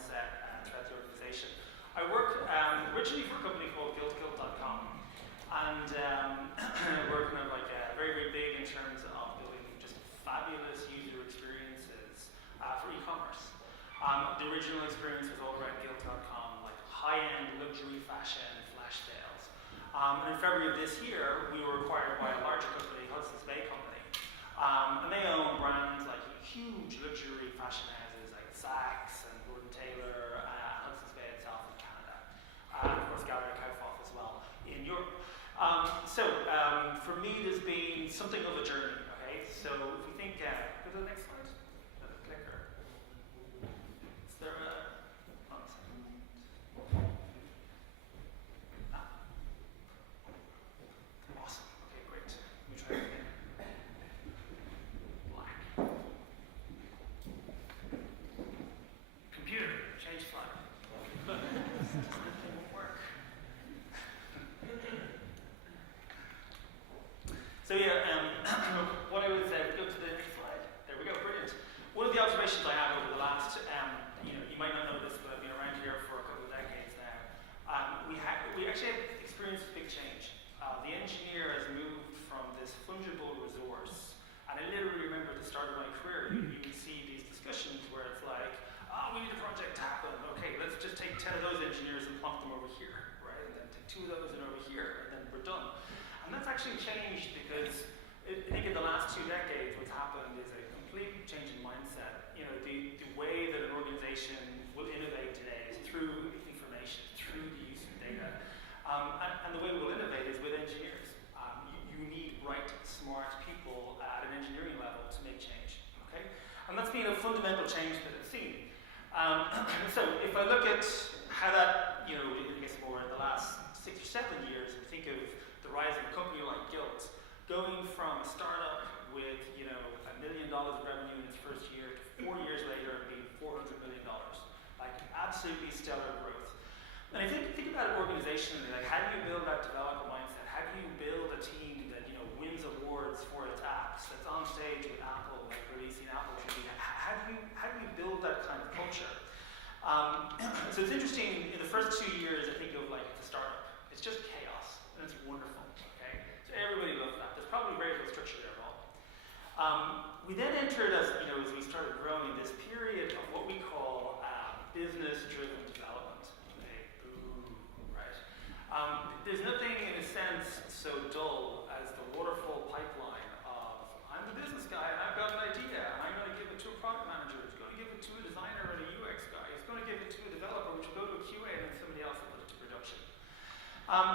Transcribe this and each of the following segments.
mindset throughout the organization. I work originally for a company called guildkill.com, and we're kind of like very, very big in terms of building just fabulous user experiences for e-commerce. The original experience was all around guild.com, like high-end luxury fashion flash sales. And in February of this year, we were acquired by a larger company, Hudson's Bay Company. And they own brands like huge luxury fashion houses like Saks and Lord & Taylor, Hudson's Bay itself in Canada. And of course, Galerie Kaufhof as well in Europe. For me, there's been something of a journey, okay? So if we think, go to the next slide, the clicker. Is there a, one second. Awesome, okay, great. Let me try it again. Black. Computer, change slide. It won't work. So yeah, what I would say, go to the next slide. There we go, brilliant. One of the observations I have over the last, you might not know this, but I've been around here for a couple of decades now. We actually have experienced a big change. The engineer has moved from this fungible resource, and I literally remember at the start of my career, you would see these discussions where it's like, oh, we need a project to happen. Okay, let's just take 10 of those engineers and plonk them over here, right? And then take 2 of those and over here, and then we're done. And that's actually changed because I think in the last 2 decades, what's happened is a complete change in mindset. You know, the way that an organization will innovate today is through information, through the use of data. And the way we'll innovate is with engineers. You need bright, smart people at an engineering level to make change, okay? And that's been a fundamental change that I've seen. So if I look at how that, I guess more in the last 6 or 7 years, and think of the rise of a company like Guild, going from a startup with, $1 million of revenue in its first year to 4 years later being $400 million. Like absolutely stellar growth. And if you think about it organizationally, like how do you build that developer mindset? How do you build a team that wins awards for its apps, that's on stage with Apple, like releasing Apple TV? How do you build that kind of culture? So it's interesting, in the first 2 years, I think of like the startup. It's just chaos, and it's wonderful, okay? So everybody loves that. There's probably very little structure there at all. We then entered, as we started growing, this period of what we call business-driven development. Okay, ooh, right? There's nothing, in a sense, so dull as the waterfall pipeline of, I'm the business guy, and I've got an idea, and I'm going to give it to a product manager, who's going to give it to a designer and a UX guy, who's going to give it to a developer, which will go to a QA, and then somebody else will put it to production.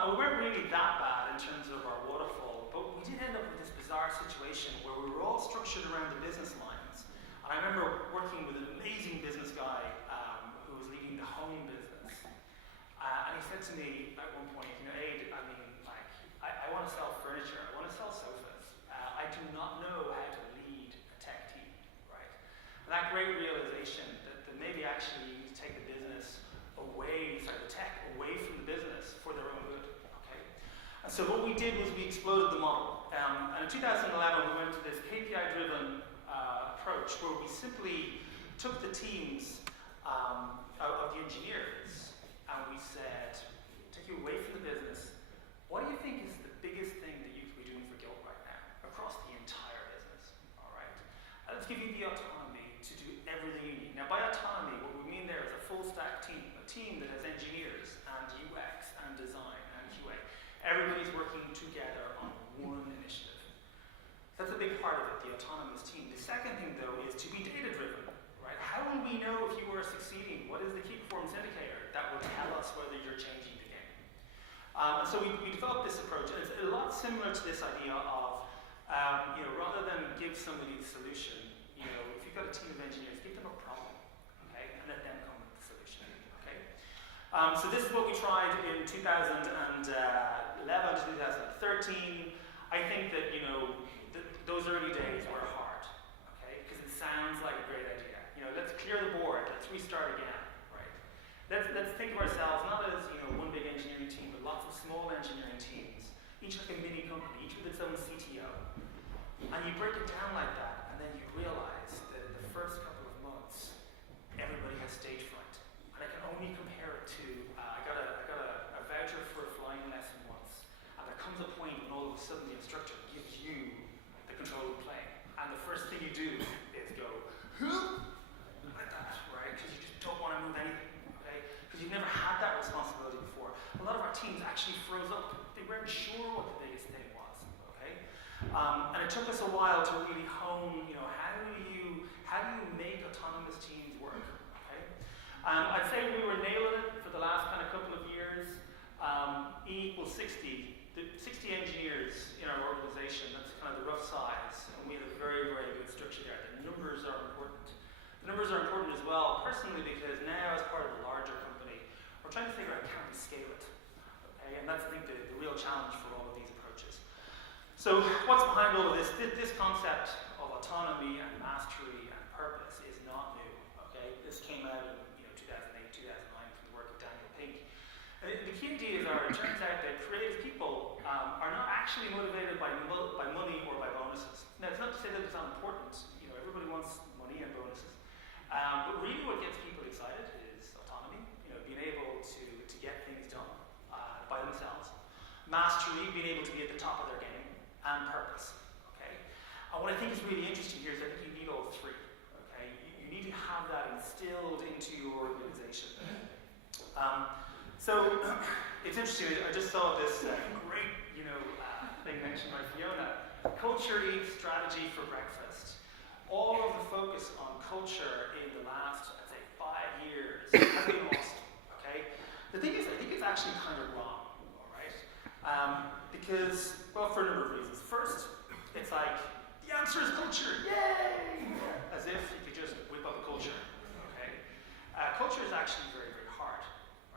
We weren't really that bad in terms of our waterfall, but we did end up with this bizarre situation where we were all structured around the business lines. And I remember working with an amazing business guy who was leading the home business. And he said to me at one point, Aid, I want to sell furniture, I want to sell sofas. I do not know how to lead a tech team, right? And that great realization that maybe actually you need to take the business away, the tech away from the business for their own good, okay? And so what we did was we exploded the model. And in 2011, we went to this KPI-driven approach where we simply took the teams of the engineers and we said, take you away from the business. What do you think is the biggest thing that you could be doing for Guild right now across the entire business, all right? Let's give you the autonomy to do everything you need. Now, by autonomy, what we mean there is a full-stack team, a team that has engineers and UX and design and QA. Everybody's working together on one initiative. That's a big part of it, the autonomous team. The second thing, though, is to be data-driven, right? How will we know if you are succeeding? What is the key performance indicator that will tell us whether you're changing the game? So we developed this approach, and it's a lot similar to this idea of, rather than give somebody the solution, if you've got a team of engineers, give them a problem, okay, and let them come with the solution, okay? So this is what we tried in 2011 to 2013. I think that, those early days were hard, okay, because it sounds like a great idea. Let's clear the board, let's restart again, right? Let's think of ourselves not as, one big engineering team, but lots of small engineering teams, each like a mini company, each with its own CTO. And you break it down like that, and then you realize that in the first couple of months, everybody has stage fright. you've never had that responsibility before. A lot of our teams actually froze up. They weren't sure what the biggest thing was, okay? And it took us a while to really hone, how do you make autonomous teams work, okay? I'd say we were nailing it for the last kind of couple of years. E equals 60. 60 engineers in our organization, that's kind of the rough size, and we have a very, very good structure there. The numbers are important. The numbers are important as well, personally, because now as part of the larger company, we're trying to figure out how we scale it. Okay? And that's, I think, the real challenge for all of these approaches. So what's behind all of this? This concept of autonomy and mastery and purpose is not new. Okay? This came out in 2008, 2009 from the work of Daniel Pink. And the key idea is it turns out that creative people are not actually motivated by money or by bonuses. Now, it's not to say that it's not important. Everybody wants money and bonuses. But really what gets people excited is autonomy, being able to get things done by themselves. Mastery, being able to be at the top of their game, and purpose, okay? And what I think is really interesting here is I think you need all three, okay? You need to have that instilled into your organization. So it's interesting, I just saw this great, thing mentioned by Fiona. Culture eats strategy for breakfast. All of the focus on culture in the last, I'd say, 5 years has been awesome, okay? The thing is, I think it's actually kind of wrong, all right? Because, well, for a number of reasons. First, it's like, the answer is culture, yay! As if you could just whip up a culture, okay? Culture is actually very, very hard,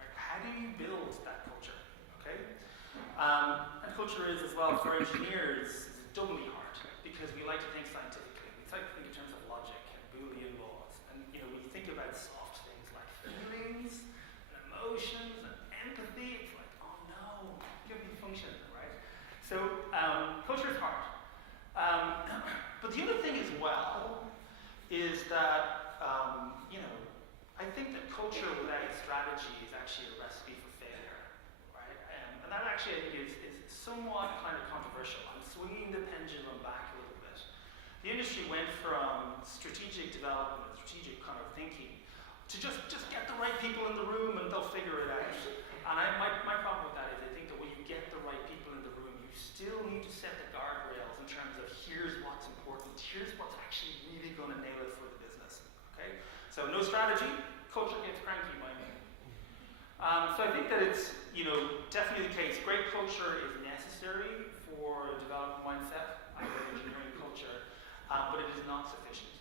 right? How do you build that culture, okay? And culture is, as well, for engineers, doubly hard, because we like to think scientifically. We like to think in terms of logic and Boolean laws. And, we think about soft things like feelings, and emotions, and empathy. It's like, oh no, give me function, right? So, culture is hard. But the other thing as well is that, I think that culture without strategy is actually a recipe for failure, right? And that actually, I think, is somewhat kind of controversial. I'm swinging the pendulum back a little bit. The industry went from strategic development, strategic kind of thinking, to just get the right people in the room and they'll figure it out. And my problem with that is I think that when you get the right people in the room, you still need to set the guardrails in terms of here's what's important, here's what's actually really going to nail it for the business. Okay? So no strategy, culture gets cranky, by me. So I think that it's definitely the case. Great culture is necessary for a development mindset and engineering culture, but it is not sufficient.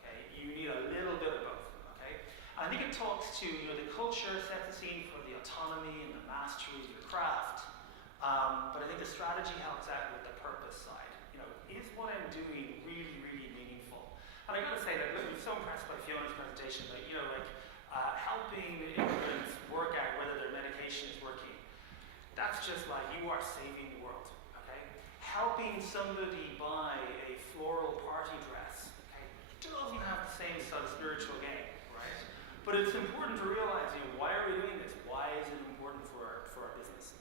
Okay, you need a little bit of both. Okay, I think it talks to the culture sets the scene for the autonomy and the mastery of your craft, but I think the strategy helps out with the purpose side. Is what I'm doing really, really meaningful? And I got to say that I was so impressed by Fiona's presentation that helping immigrants work out whether their medication is working. That's just like you are saving the world, okay? Helping somebody buy a floral party dress, okay, doesn't have the same sort of spiritual gain, right? But it's important to realize, why are we doing this? Why is it important for our business?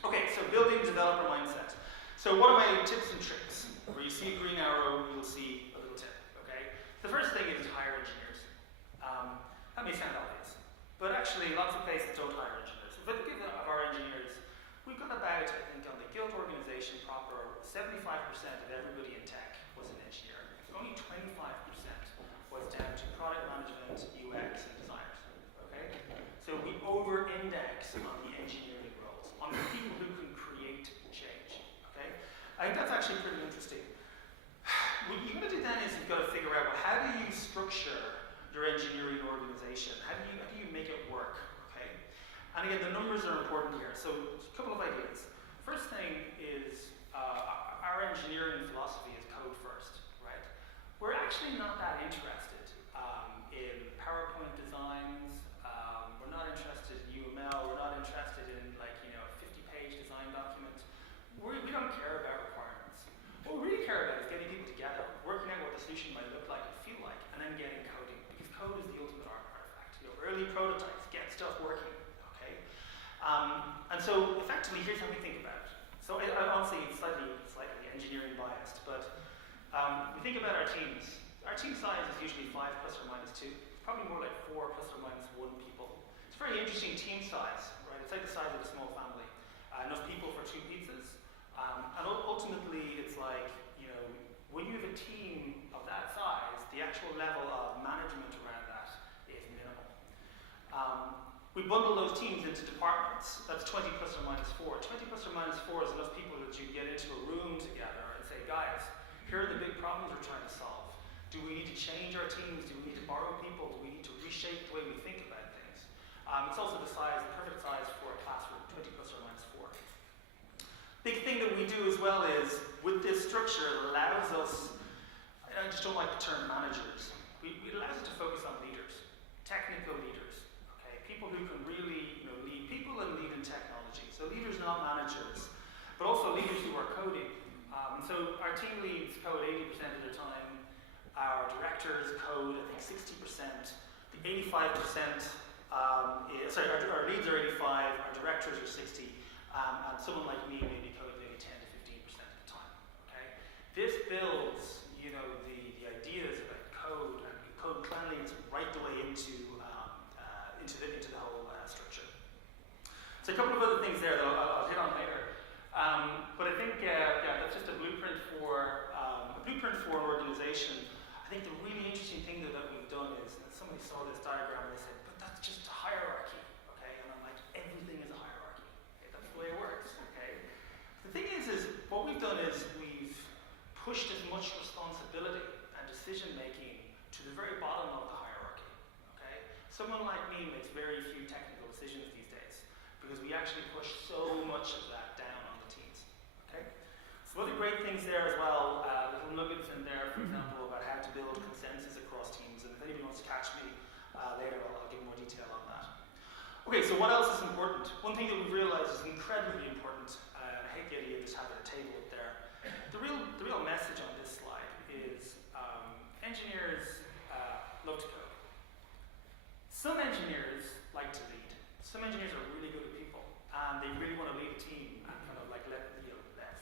Okay, so building developer mindset. So what are my tips and tricks? Where you see a green arrow, you'll see a little tip, okay? The first thing is hire engineers. That may sound obvious, but actually lots of places don't hire engineers. If I think of our engineers, we've got about, I think, on the Guild organization proper, 75% of everybody in tech was an engineer. Only 25% was down to product management, UX, and designers. Okay? So we over-index on the engineering roles, on the people who can create change. Okay? I think that's actually pretty interesting. What you've got to do then is you've got to figure out, well, how do you structure your engineering organization? How do you make it work? Okay? And again, the numbers are important here. So a couple of ideas. First thing is our engineering philosophy is code first, right? We're actually not that interested in PowerPoint designs. We're not interested in UML. We're not interested in a 50-page design document. We don't care about requirements. What we really care about is getting people together, working out what the solution might look like and feel like, and then getting coding. Because code is the ultimate artifact. Early prototypes, get stuff working. Okay? And so effectively, here's how we think about it. So honestly, it's slightly engineering biased, but we think about our teams. Our team size is usually 5 plus or minus 2. It's probably more like 4 plus or minus 1 people. It's very really interesting team size, right? It's like the size of a small family. Enough people for 2 pizzas. And ultimately, it's like, when you have a team of that size, the actual level of management around that is minimal. We bundle those teams into departments. That's 20 plus or minus 4. 20 plus or minus 4 is enough people that you get into a room together and say, guys, here are the big problems we're trying to solve. Do we need to change our teams? Do we need to borrow people? Do we need to reshape the way we think about things? It's also the perfect size for a classroom, 20 plus or minus 4. Big thing that we do as well is, with this structure, it allows us, I just don't like the term managers, it allows us to focus on leaders, technical leaders, okay? People who can really lead people and lead in technology. So leaders, not managers, but also leaders who are coding. So our team leads code 80% of their time. Our directors code, I think, 60%. The 85%, our leads are 85, our directors are 60, and someone like me maybe code maybe 10 to 15% of the time. Okay, this builds, the ideas about code and code cleanliness right the way into the whole structure. So a couple of other things there that I'll hit on later, but I think that's just a blueprint for an organization. I think the really interesting thing that we've done is that somebody saw this diagram and they said, but that's just a hierarchy, okay? And I'm like, everything is a hierarchy. Okay? That's the way it works, okay? The thing is what we've done is we've pushed as much responsibility and decision-making to the very bottom of the hierarchy, okay? Someone like me makes very few technical decisions these days because we actually push so much of that down on the teams, okay? Some other great things there as well, little nuggets in there, for example, about how to build consensus across teams. And if anybody wants to catch me later, I'll give more detail on that. Okay, so what else is important? One thing that we've realized is incredibly important, and I hate the idea of just having a table up there. The real message on this slide is engineers love to code. Some engineers like to lead. Some engineers are really good at people, and they really want to lead a team and kind of like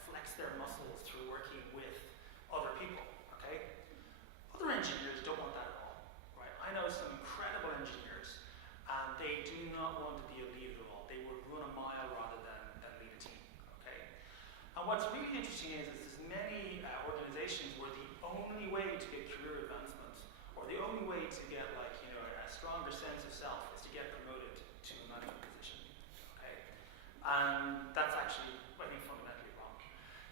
flex their muscles through working with other people, okay? Other engineers don't want that at all, right? I know some incredible engineers, and they do not want to be a lead at all. They would run a mile rather than lead a team, okay? And what's really interesting is there's many organizations where the only way to get career advancement, or the only way to get a stronger sense of self, is to get promoted to a management position, okay? And that's actually, I think, fundamentally wrong.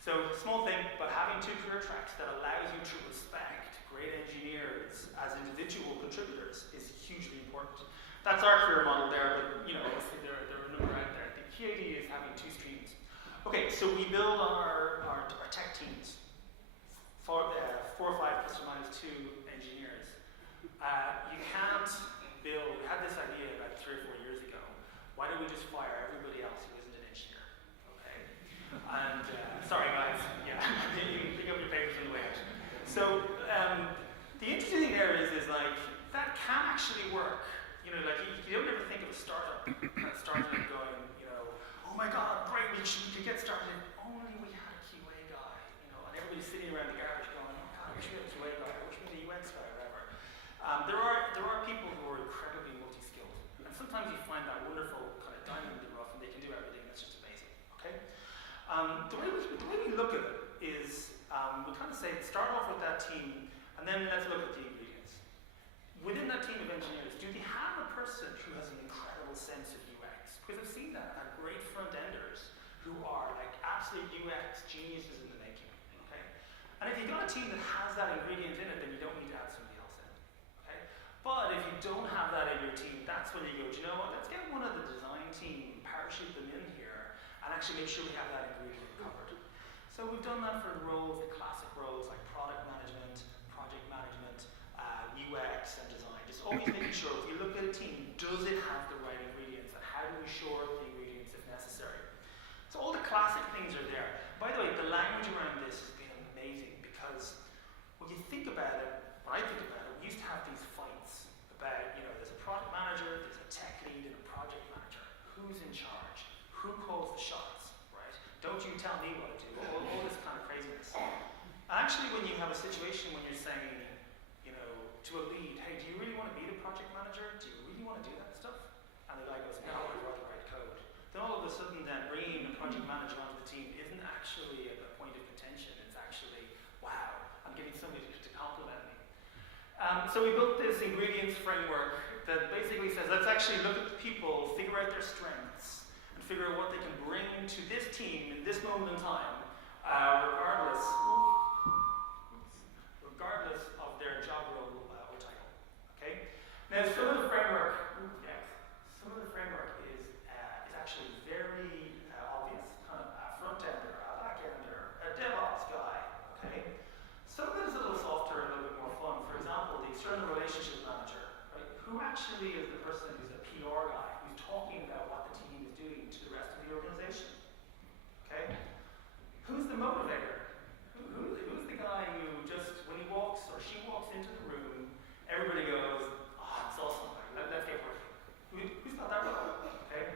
So, small thing, but having 2 career tracks that allows you to respect great engineers as individual contributors is hugely important. That's our career model there, but obviously there are a number out there. The key idea is having 2 streams. Okay, so we build our tech teams, 4 or 5 plus or minus 2 engineers. You can't build, we had this idea about 3 or 4 years ago. Why don't we just fire everybody else who isn't an engineer? Okay? And, sorry guys, yeah, you can pick up your papers on the way out. So, the interesting thing there is that can actually work. You don't ever think of a startup and going, oh my god, great, we could get started. Only we had a QA guy, and everybody's sitting around the garage going, oh god, I wish we had a QA guy, I wish we had a UX guy, or whatever. There are people who are incredibly multi-skilled, and sometimes you find that wonderful kind of diamond in the rough, and they can do everything, and that's just amazing, okay? The way we look at it is, we kind of say, start off with that team, and then let's look at the ingredients. Within that team of engineers, do they have a person who has an incredible sense of UX? Because I've seen that at great front-enders who are absolute UX geniuses in the making, okay? And if you've got a team that has that ingredient in it, then you don't need to add somebody else in, okay? But if you don't have that in your team, that's when you go, do you know what, let's get one of the design team, parachute them in here, and actually make sure we have that ingredient covered. So we've done that for the classic roles like product management, project management, UX, and design. Just always making sure, if you look at a team, does it have the right ingredients, and how do we shore up the ingredients if necessary? So all the classic things are there. By the way, the language around this has been amazing, because when you think about it, when I think about it, we used to have these fights about, there's a product manager, there's a tech lead, and a project manager. Who's in charge? Who calls the shots, right? Don't you tell me what to do, all this kind of craziness. And actually, when you have a situation when you're saying, to a lead, hey, do you really want to be the project manager? Do you really want to do that stuff? And and the guy goes, no, I wrote the right code. Then all of a sudden then bringing a project manager onto the team isn't actually a point of contention. It's actually, wow, I'm getting somebody to compliment me. So we built this ingredients framework that basically says, let's actually look at the people, figure out their strengths, and figure out what they can bring to this team in this moment in time, regardless of their job role or title. Okay? Now, some of the framework is actually very obvious, kind of a front-ender, a back-ender, a DevOps guy. Okay? Some of it is a little softer and a little bit more fun. For example, the external relationship manager, right? Who actually is the person who's a PR guy, who's talking about what the team is doing to the rest of the organization? Okay? Who's the motivator? Who's the guy who just, when he walks or she walks into the room, everybody goes, oh, it's awesome, let's get working. Who's got that role? Okay?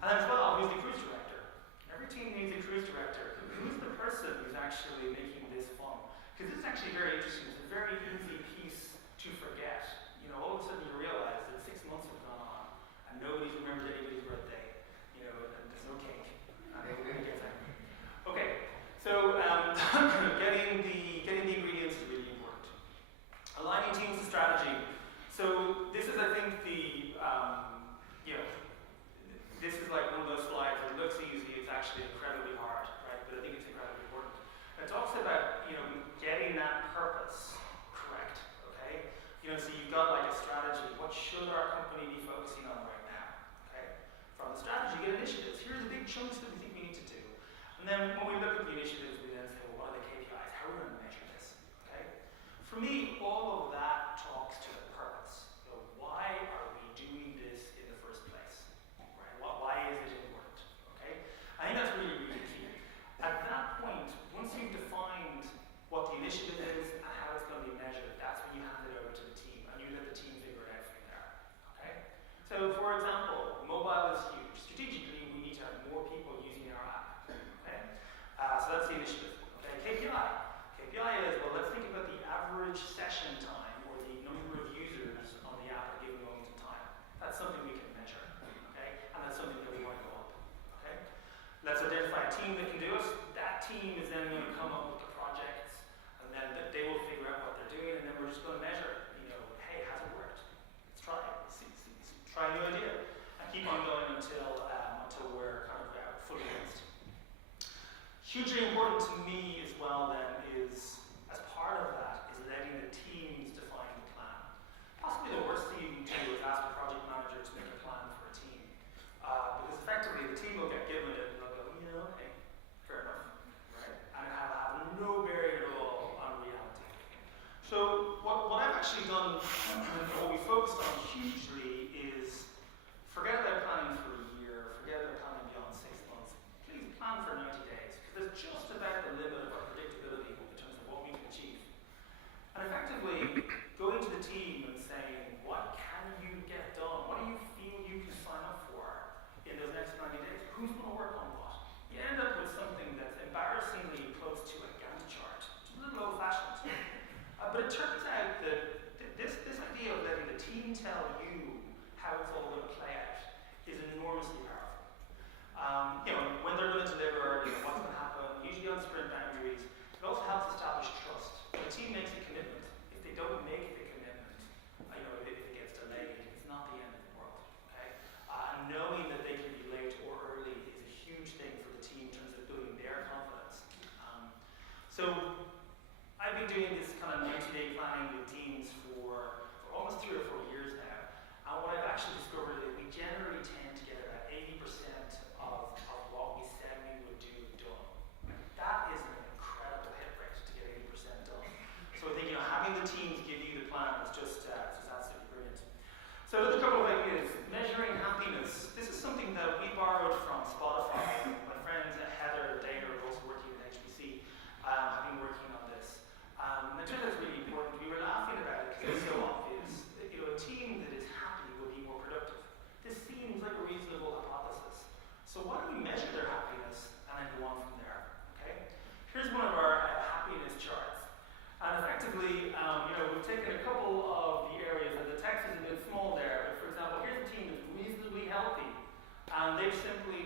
And then as well, who's the cruise director? Every team needs a cruise director. Who's the person who's actually making this fun? Because this is actually very interesting. It's a very easy piece to forget. You know, all of a sudden you realize that 6 months have gone on and nobody's remembered anybody's birthday. You know, and there's no cake. And everybody gets angry. Okay, so getting the ingredients is really important. Aligning teams and strategy. So this is, I think, this is like one of those slides that looks easy. It's actually incredibly hard, right? But I think it's incredibly important. It talks about, getting that purpose correct, okay? So you've got like a strategy. What should our company be focusing on right now, okay? From the strategy, get initiatives. Here are the big chunks that we think we need to do. And then when we look at the initiatives, we then say, well, what are the KPIs? How are we going to measure this, okay? For me, all of that talks to the purpose. So why are we doing this in the first place, right? Why is it important, okay? I think that's really, really key. At that point, once you've defined what the initiative is and how it's going to be measured, that's when you hand it over to the team, and you let the team figure it out from there, okay? So, for example, mobile is huge. Strategically, we need to have more people using our app, okay? So that's the initiative, okay? KPI is, well, let's think about the average session time or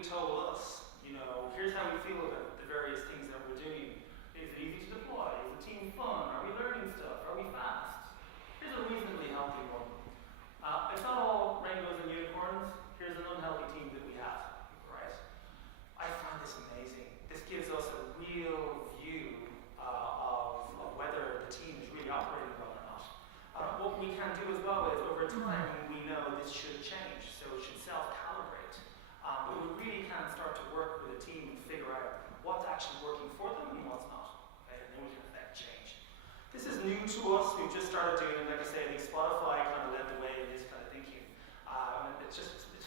really told us, here's how we feel about the various things that we're doing. Is it easy to deploy? Is the team fun? Are we learning stuff? Are we fast? Here's a reasonably healthy one. It's not all rainbows and unicorns. Here's an unhealthy team that we have, right? I find this amazing. This gives us a real view of whether the team is really operating well or not. What we can do as well is, over time, we know this should change, so it should self-calibrate. But we really can start to work with a team and figure out what's actually working for them and what's not. Okay? And then we can affect change. This is new to us. We've just started doing it. Like I say, I think Spotify kind of led the way in this kind of thinking. And it's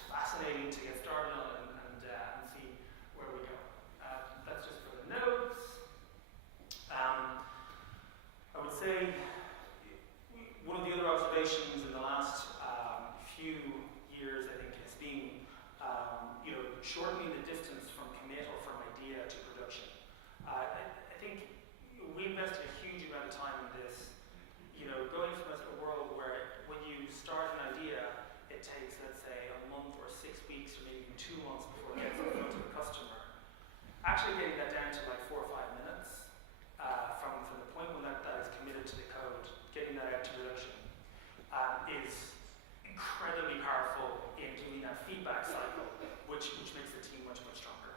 fascinating to get started on it and see where we go. That's just for the notes. I would say one of the other observations in the last few years, I think, has been shortening the distance from commit or from idea to production. I think we invested a huge amount of time in this. Going from a world where when you start an idea, it takes, let's say, a month or 6 weeks or maybe 2 months before it gets in front of a customer. Actually getting that down to like 4 or 5 minutes from the point when that is committed to the code, getting that out to production is incredibly powerful in doing that feedback cycle, which makes the team much, much stronger.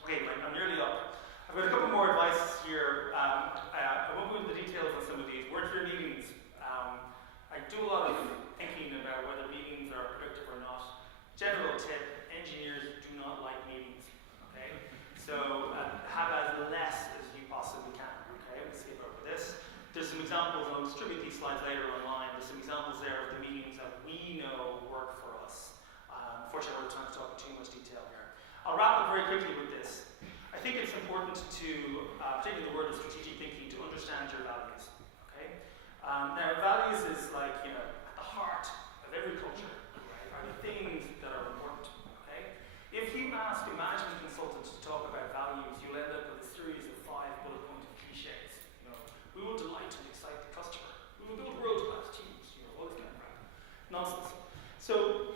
Okay, I'm nearly up. I've got a couple more advice here. I won't go into the details on some of these. Work your meetings. I do a lot of thinking about whether meetings are productive or not. General tip, engineers do not like meetings. Okay? So have as less as you possibly can. Okay, we'll skip over this. There's some examples, and I'll distribute these slides later online. There's some examples there of the meetings that we know work for us. Unfortunately, I don't have time to talk in too much detail here. I'll wrap up very quickly with this. I think it's important to, particularly the word of strategic thinking, to understand your values. Okay? Now, values is like, at the heart of every culture, right, are the things that are important. Okay? If you ask a management consultant to talk about values, you'll end up with a series of 5 bullet-pointed cliches. We will delight and excite the customer. We will build world-class teams. All this kind of crap. Nonsense. So,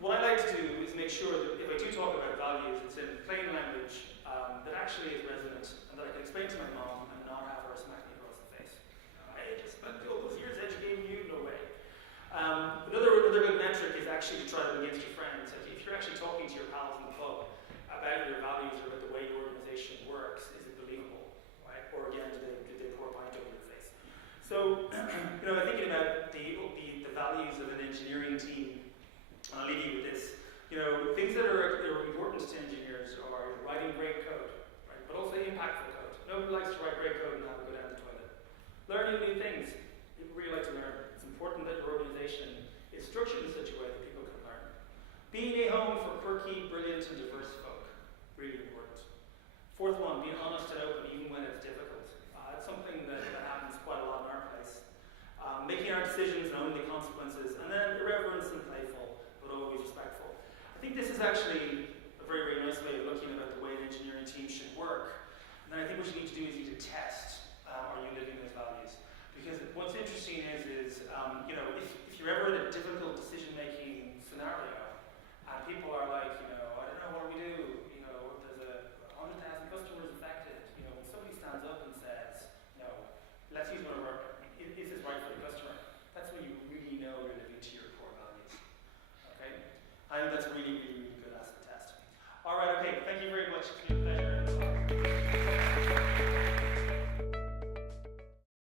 what I like to do is make sure that if I do talk about values, it's in plain language that actually is resonant and that I can explain to my mom and not have her smack me across the face. I just spent all those years educating you, no way. Another good metric is actually to try them against your friends. If you're actually talking to your pals in the pub about your values or about the way your organization works, is it believable? Right? Or again, did they pour a pint over your face? So, thinking about the values of an engineering team, and I'll leave you with this. Things that are important to engineers are writing great code, right? But also impactful code. Nobody likes to write great code and have it go down the toilet. Learning new things. People really like to learn. It's important that your organization is structured in such a way that people can learn. Being a home for quirky, brilliant, and diverse folk. Really important. Fourth one, being honest and open even when it's difficult. It's something that happens quite a lot in our place. Making our decisions and owning the consequences. And then irreverence and playful, but always respectful. I think this is actually a very, very nice way of looking about the way an engineering team should work. And then I think what you need to do is you need to test, are you living those values? Because what's interesting is if you're ever in a difficult decision-making scenario, and people are like, I don't know what do we do? There's 100,000 customers affected. When somebody stands up and says, let's use one of our, is this right for the customer? That's when you really know you're living to your core values. Okay? I think that's really, really, really good as a test. All right, okay, thank you very much.